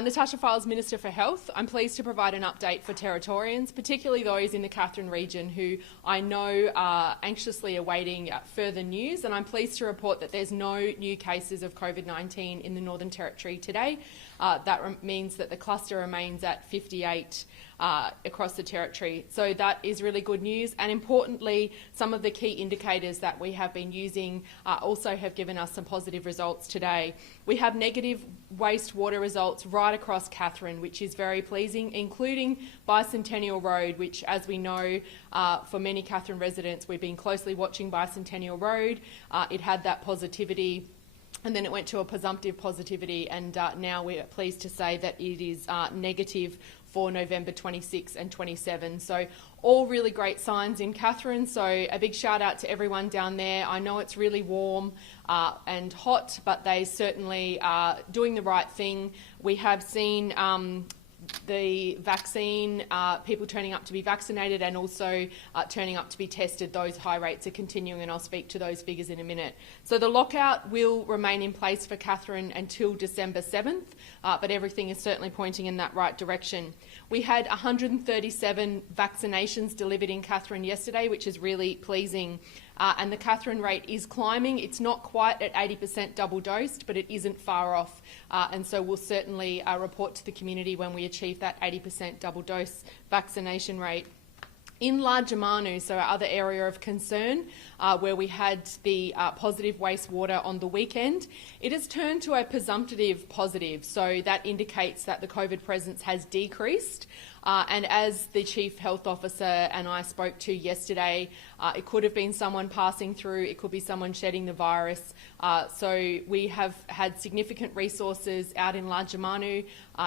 Natasha Fyles, Minister for Health. I'm pleased to provide an update for Territorians, particularly those in the Katherine region who I know are anxiously awaiting further news, and I'm pleased to report that there's no new cases of COVID-19 in the Northern Territory today. That means that the cluster remains at 58 across the Territory. So that is really good news, and importantly, some of the key indicators that we have been using also have given us some positive results today. We have negative wastewater results right across Katherine, which is very pleasing, including Bicentennial Road, which, as we know, for many Katherine residents, we've been closely watching Bicentennial Road. It had that positivity, and then it went to a presumptive positivity, and now we're pleased to say that it is negative for November 26 and 27. So all really great signs in Katherine. So a big shout out to everyone down there. I know it's really warm and hot, but they certainly are doing the right thing. We have seen the vaccine, people turning up to be vaccinated and also turning up to be tested. Those high rates are continuing, and I'll speak to those figures in a minute. So the lockout will remain in place for Katherine until December 7th, but everything is certainly pointing in that right direction. We had 137 vaccinations delivered in Katherine yesterday, which is really pleasing. And the Katherine rate is climbing. It's not quite at 80% double dosed, but it isn't far off. And so we'll certainly report to the community when we achieve that 80% double dose vaccination rate. In Lajamanu, so our other area of concern, where we had the positive wastewater on the weekend, it has turned to a presumptive positive. So that indicates that the COVID presence has decreased. And as the Chief Health Officer and I spoke to yesterday, it could have been someone passing through, it could be someone shedding the virus. So we have had significant resources out in Lajamanu,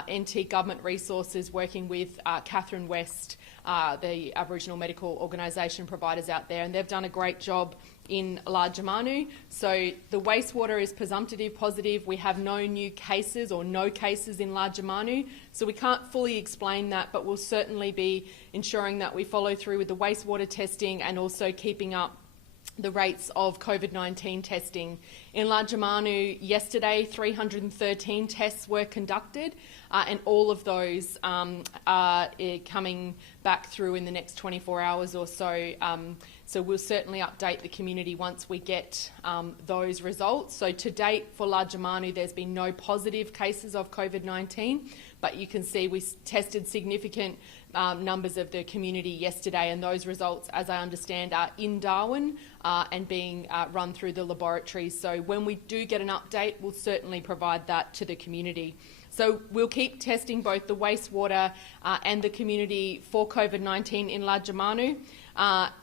NT government resources working with Katherine West, the Aboriginal medical organisation providers out there, and they've done a great job in Lajamanu. So the wastewater is presumptive positive. We have no new cases or no cases in Lajamanu, so we can't fully explain that, but we'll certainly be ensuring that we follow through with the wastewater testing and also keeping up the rates of COVID-19 testing. In Lajamanu yesterday, 313 tests were conducted, and all of those are coming back through in the next 24 hours or so. So we'll certainly update the community once we get those results. So to date for Lajamanu, there's been no positive cases of COVID-19, but you can see we tested significant numbers of the community yesterday, and those results, as I understand, are in Darwin and being run through the laboratories. So when we do get an update, we'll certainly provide that to the community. So we'll keep testing both the wastewater and the community for COVID-19 in Lajamanu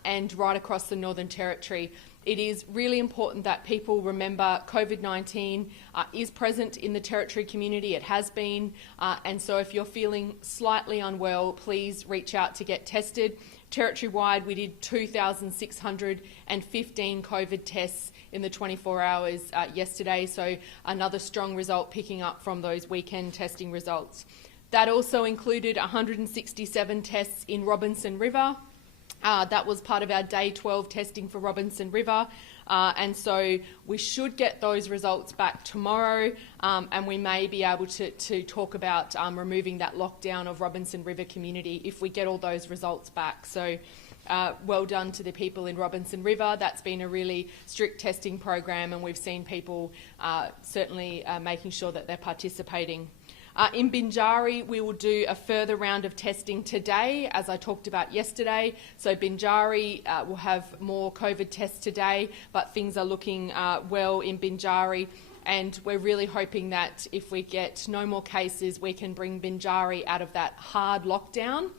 and right across the Northern Territory. It is really important that people remember COVID-19 is present in the Territory community. It has been, and so if you're feeling slightly unwell, please reach out to get tested. Territory-wide, we did 2,615 COVID tests in the 24 hours yesterday, so another strong result picking up from those weekend testing results. That also included 167 tests in Robinson River. That was part of our Day 12 testing for Robinson River, and so we should get those results back tomorrow, and we may be able to talk about removing that lockdown of Robinson River community if we get all those results back. So well done to the people in Robinson River. That's been a really strict testing program, and we've seen people certainly making sure that they're participating. In Binjari, we will do a further round of testing today, as I talked about yesterday. So Binjari will have more COVID tests today, but things are looking well in Binjari. And we're really hoping that if we get no more cases, we can bring Binjari out of that hard lockdown,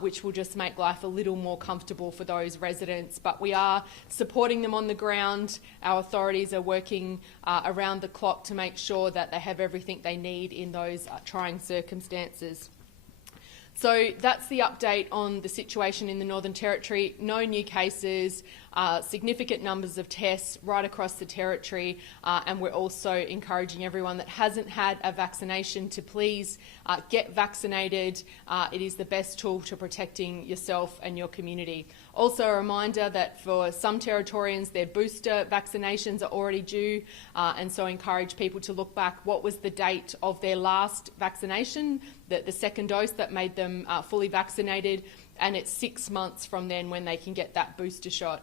which will just make life a little more comfortable for those residents. But we are supporting them on the ground. Our authorities are working around the clock to make sure that they have everything they need in those trying circumstances. So that's the update on the situation in the Northern Territory. No new cases. significant numbers of tests right across the territory, and we're also encouraging everyone that hasn't had a vaccination to please get vaccinated. It is the best tool to protecting yourself and your community. Also a reminder that for some Territorians, their booster vaccinations are already due, and so encourage people to look back. What was the date of their last vaccination, the second dose that made them fully vaccinated? And it's 6 months from then when they can get that booster shot.